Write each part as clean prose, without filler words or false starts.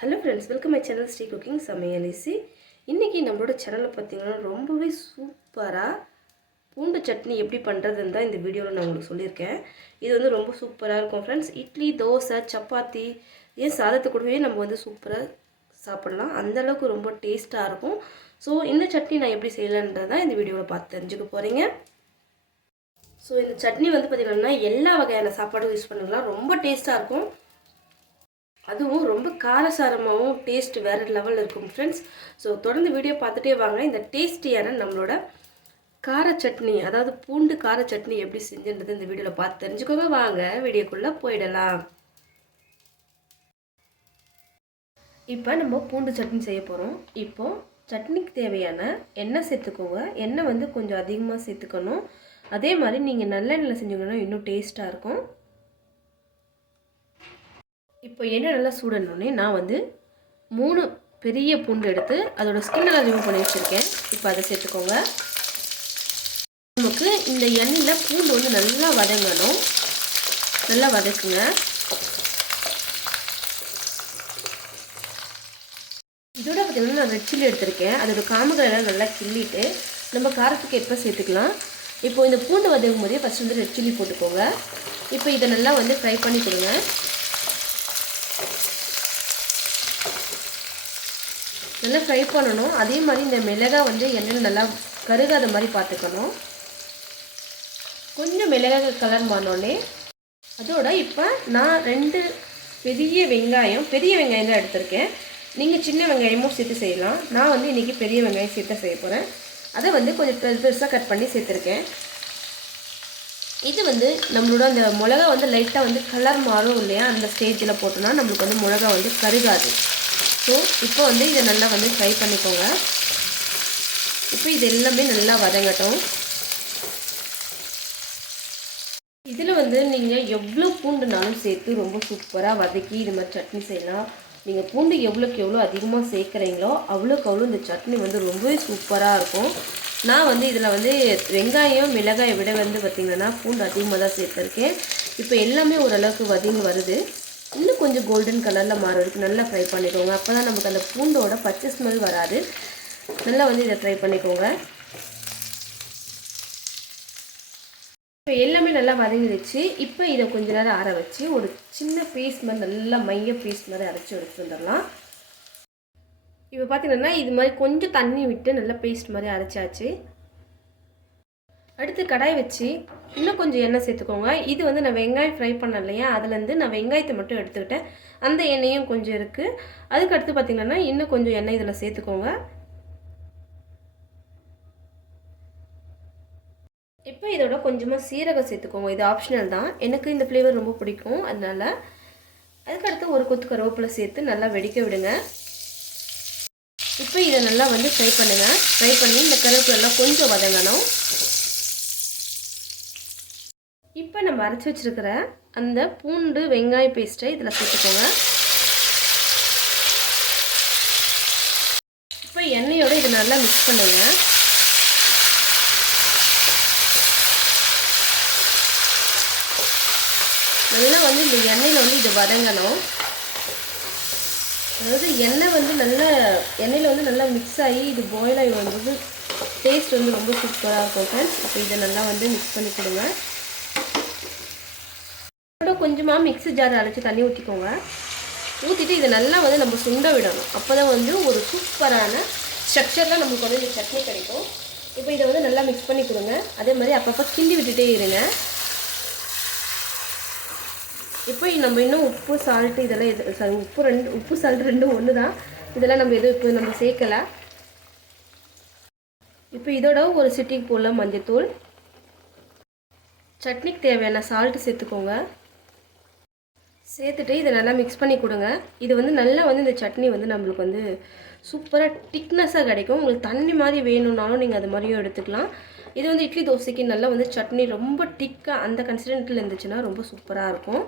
Hello friends, welcome my channel Stay Cooking சமையலிசி. இன்னைக்கு நம்மளோட சேனல்ல பாத்தீங்கன்னா ரொம்பவே சூப்பரா பூண்டு சட்னி எப்படி பண்றதுன்னு தான் இந்த வீடியோல நான் உங்களுக்கு சொல்லிருக்கேன். இது வந்து ரொம்ப சூப்பரா இருக்கும் फ्रेंड्स. இட்லி, தோசை, சப்பாத்தி ஏன் சாதத்து கூடவே நம்ம வந்து சூப்பரா சாப்பிடலாம். அந்த அளவுக்கு ரொம்ப டேஸ்டா இருக்கும். சோ இந்த சட்னி நான் எப்படி செய்யலாம்ன்றத தான் இந்த வீடியோல பார்த்து தெரிஞ்சுக்க போறீங்க. சோ இந்த சட்னி வந்து பாத்தீங்கன்னா எல்லா வகையான சாப்பாடும் யூஸ் பண்ணலாம். ரொம்ப டேஸ்டா இருக்கும். அதுவும் ரொம்ப காரசாரமாவும் டேஸ்ட் வேற லெவல்ல இருக்கும் फ्रेंड्स. சோ தொடர்ந்து வீடியோ பார்த்துட்டே வாங்க. இந்த டேஸ்டியான நம்மளோட கார சட்னி அதாவது பூண்டு கார சட்னி எப்படி செஞ்சேன்றது இந்த வீடியோல பார்த்து தெரிஞ்சுக்கோங்க. வாங்க வீடியோக்குள்ள போய்டலாம். இப்போ நம்ம பூண்டு சட்னி செய்ய போறோம். இப்போ சட்னிக்கு தேவையான எண்ணெய் சேர்த்துக்கோங்க. எண்ணெய் வந்து கொஞ்சம் அதிகமாக சேர்த்துக்கணும். அதே மாதிரி நீங்க நல்லெண்ணெய்ல செஞ்சீங்கன்னா இன்னும் டேஸ்டா இருக்கும். இப்போ எண்ணெய் நல்லா சூடனோனே நான் வந்து 3 பெரிய பூண்டு எடுத்து அதோட ஸ்கின் எல்லாம் ரிமூவ் பண்ணி வச்சிருக்கேன். இப்போ அதை சேர்த்துக்கோங்க. நமக்கு இந்த எண்ணெயில பூண்டு வந்து நல்லா வதங்கணும். நல்லா வதக்குங்க. இதோட பார்த்தீங்கன்னா நான் ரெட் சில்லி எடுத்திருக்கேன். அதோட காம்புகளை எல்லாம் நல்லா கிள்ளிட்டு நம்ம காரத்துக்கு எப்போ சேர்த்துக்கலாம். இப்போ இந்த பூண்டு வதங்கும் போதே ஃபர்ஸ்ட் வந்து ரெட் சில்லி போட்டுக்கோங்க. இப்போ இதை நல்லா வந்து ஃப்ரை பண்ணி கொடுங்க. நல்லா ஃப்ரை பண்ணணும். அதே மாதிரி இந்த மிளகாய் வந்து எண்ணெயில் நல்லா கருகாத மாதிரி பார்த்துக்கணும். கொஞ்சம் மிளகாய் கலர் மாறினோடனே அதோட இப்போ நான் 2 பெரிய வெங்காயம் தான் எடுத்திருக்கேன். நீங்கள் சின்ன வெங்காயமும் சேர்த்து செய்யலாம். நான் வந்து இன்றைக்கி பெரிய வெங்காயம் சேர்த்து செய்ய போகிறேன். அதை வந்து கொஞ்சம் பெருசாக கட் பண்ணி சேர்த்துருக்கேன். இது வந்து நம்மளோட அந்த மிளகா வந்து லைட்டாக வந்து கலர் மாறும் இல்லையா, அந்த ஸ்டேஜில் போட்டோன்னா நம்மளுக்கு வந்து மிளகா வந்து கருகாது. ஸோ இப்போ வந்து இதை நல்லா வந்து ஃப்ரை பண்ணிக்கோங்க. இப்போ இது எல்லாமே நல்லா வதங்கட்டும். இதில் வந்து நீங்கள் எவ்வளோ பூண்டுனாலும் சேர்த்து ரொம்ப சூப்பராக வதக்கி இது மாதிரி சட்னி செய்யலாம். நீங்கள் பூண்டு எவ்வளோக்கு எவ்வளோ அதிகமாக சேர்க்குறீங்களோ அவ்வளோக்கு அவ்வளோ இந்த சட்னி வந்து ரொம்பவே சூப்பராக இருக்கும். நான் வந்து இதில் வந்து வெங்காயம் மிளகாயை விட வந்து பார்த்திங்கன்னா பூண்டு அதிகமாக தான் சேர்த்துருக்கேன். இப்போ எல்லாமே ஓரளவுக்கு வதங்கி வருது. இன்னும் கொஞ்சம் கோல்டன் கலரில் மாறுறதுக்கு நல்லா ஃப்ரை பண்ணிக்கோங்க. அப்போ தான் நமக்கு அந்த பூண்டோட பச்சை ஸ்மெல் வராது. நல்லா வந்து இதை ஃப்ரை பண்ணிக்கோங்க. இப்போ எல்லாமே நல்லா வதங்கிடுச்சு. இப்போ இதை கொஞ்ச நேரம் ஆற வச்சு ஒரு சின்ன பேஸ்ட் மாதிரி நல்லா மைய பேஸ்ட் மாதிரி அரைச்சி எடுத்து வந்துடலாம். இப்போ பார்த்தீங்கன்னா இது மாதிரி கொஞ்சம் தண்ணி விட்டு நல்லா பேஸ்ட் மாதிரி அரைச்சாச்சு. அடுத்து கடாய் வச்சு இன்னும் கொஞ்சம் எண்ணெய் சேர்த்துக்கோங்க. இது வந்து நான் வெங்காயம் ஃப்ரை பண்ணேன் இல்லையா, அதுலேருந்து நான் வெங்காயத்தை மட்டும் எடுத்துக்கிட்டேன். அந்த எண்ணெயும் கொஞ்சம் இருக்குது. அதுக்கடுத்து பார்த்திங்கன்னா இன்னும் கொஞ்சம் எண்ணெய் இதில் சேர்த்துக்கோங்க. இப்போ இதோட கொஞ்சமாக சீரகம் சேர்த்துக்கோங்க. இது ஆப்ஷனல் தான். எனக்கு இந்த ஃப்ளேவர் ரொம்ப பிடிக்கும், அதனால். அதுக்கடுத்து ஒரு கொத்து கருவேப்பிலை சேர்த்து நல்லா வெடிக்க விடுங்க. இப்போ இதை நல்லா வந்து ஃப்ரை பண்ணுங்கள். ஃப்ரை பண்ணி இந்த கருவேப்பிலெல்லாம் கொஞ்சம் வதங்கணும். இப்போ நம்ம அரைச்சி வச்சுருக்கிற அந்த பூண்டு வெங்காய பேஸ்ட்டை இதில் சேர்த்துக்கோங்க. இப்போ எண்ணெயோடு இதை நல்லா மிக்ஸ் பண்ணுங்க. நல்லா வந்து இந்த எண்ணெயில் வந்து இது வதங்கணும். அதாவது எண்ணெய் வந்து எண்ணெயில் வந்து நல்லா மிக்ஸ் ஆகி இது பாயில் ஆகி வரும்போது டேஸ்ட் வந்து ரொம்ப சூப்பராக இருக்கும் ஃப்ரெண்ட்ஸ். இப்போ இதை நல்லா வந்து மிக்ஸ் பண்ணி கொடுங்க. கொஞ்சமாக மிக்ஸி ஜார் அரைச்சி தண்ணி ஊற்றிக்கோங்க. ஊற்றிட்டு இதை நல்லா வந்து நம்ம சுண்ட விடணும். அப்போ தான் வந்து ஒரு சூப்பரான ஸ்ட்ரக்சரில் நமக்கு வந்து இந்த சட்னி கிடைக்கும். இப்போ இதை வந்து நல்லா மிக்ஸ் பண்ணி கொடுங்க. அதே மாதிரி அப்பப்போ கிண்டி விட்டுட்டே இருங்க. இப்போ நம்ம இன்னும் உப்பு சால்ட்டு இதெல்லாம் உப்பு சால்ட் ரெண்டும் ஒன்று தான். இதெல்லாம் நம்ம இப்போ நம்ம சேர்க்கலை. இப்போ இதோட ஒரு சிட்டிக்கு போல் மஞ்சத்தூள், சட்னிக்கு தேவையான சால்ட்டு சேர்த்துக்கோங்க. சேர்த்துட்டு இதை நல்லா மிக்ஸ் பண்ணி கொடுங்க. இது வந்து நல்லா வந்து இந்த சட்னி வந்து நம்மளுக்கு வந்து சூப்பராக திக்னஸாக கிடைக்கும். உங்களுக்கு தண்ணி மாதிரி வேணும்னாலும் நீங்கள் அது மாதிரியும் எடுத்துக்கலாம். இது வந்து இட்லி தோசைக்கு நல்லா வந்து சட்னி ரொம்ப திக்காக அந்த கன்சிஸ்டன்சியில் இருந்துச்சுன்னா ரொம்ப சூப்பராக இருக்கும்.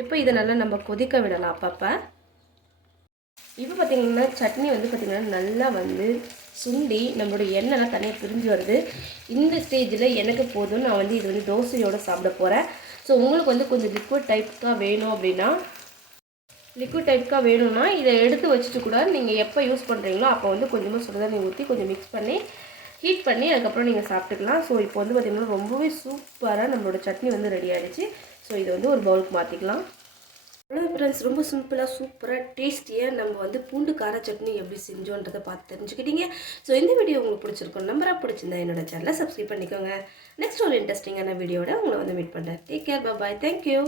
இப்போ இதை நல்லா நம்ம கொதிக்க விடலாம் அப்பப்போ. இப்போ பார்த்திங்கன்னா சட்னி வந்து பார்த்திங்கன்னா நல்லா வந்து சுண்டி நம்மளோட எண்ணெய்லாம் தனியாக பிரிஞ்சு வருது. இந்த ஸ்டேஜில் எனக்கு போதும். நான் வந்து இது வந்து தோசையோடு சாப்பிட போகிறேன். ஸோ உங்களுக்கு வந்து கொஞ்சம் லிக்விட் டைப்பாக வேணும் அப்படின்னா லிக்விட் டைப்புக்காக வேணும்னா இதை எடுத்து வச்சுட்டு கூட நீங்கள் எப்போ யூஸ் பண்ணுறீங்களோ அப்போ வந்து கொஞ்சமாக சுடுதண்ணி ஊற்றி கொஞ்சம் மிக்ஸ் பண்ணி ஹீட் பண்ணி அதுக்கப்புறம் நீங்கள் சாப்பிட்டுக்கலாம். ஸோ இப்போ வந்து பார்த்திங்கன்னா ரொம்பவே சூப்பராக நம்மளோட சட்னி வந்து ரெடி ஆகிடுச்சு. ஸோ இதை வந்து ஒரு பவுலுக்கு மாற்றிக்கலாம். அவ்வளோ ஃப்ரெண்ட்ஸ், ரொம்ப சிம்பிளாக சூப்பராக டேஸ்டியாக நம்ம வந்து பூண்டு கார சட்னி எப்படி செஞ்சோன்றதை பார்த்து தெரிஞ்சுக்கிட்டீங்க. ஸோ இந்த வீடியோ உங்களுக்கு பிடிச்சிருக்கும் நம்பராக பிடிச்சிருந்தா என்னோட சேனலை சப்ஸ்கிரைப் பண்ணிக்கோங்க. நெக்ஸ்ட் ஒரு இன்ட்ரெஸ்டிங்கான வீடியோட உங்களை வந்து மீட் பண்ணுறேன். டேக் கேர், பாய், தேங்க்யூ.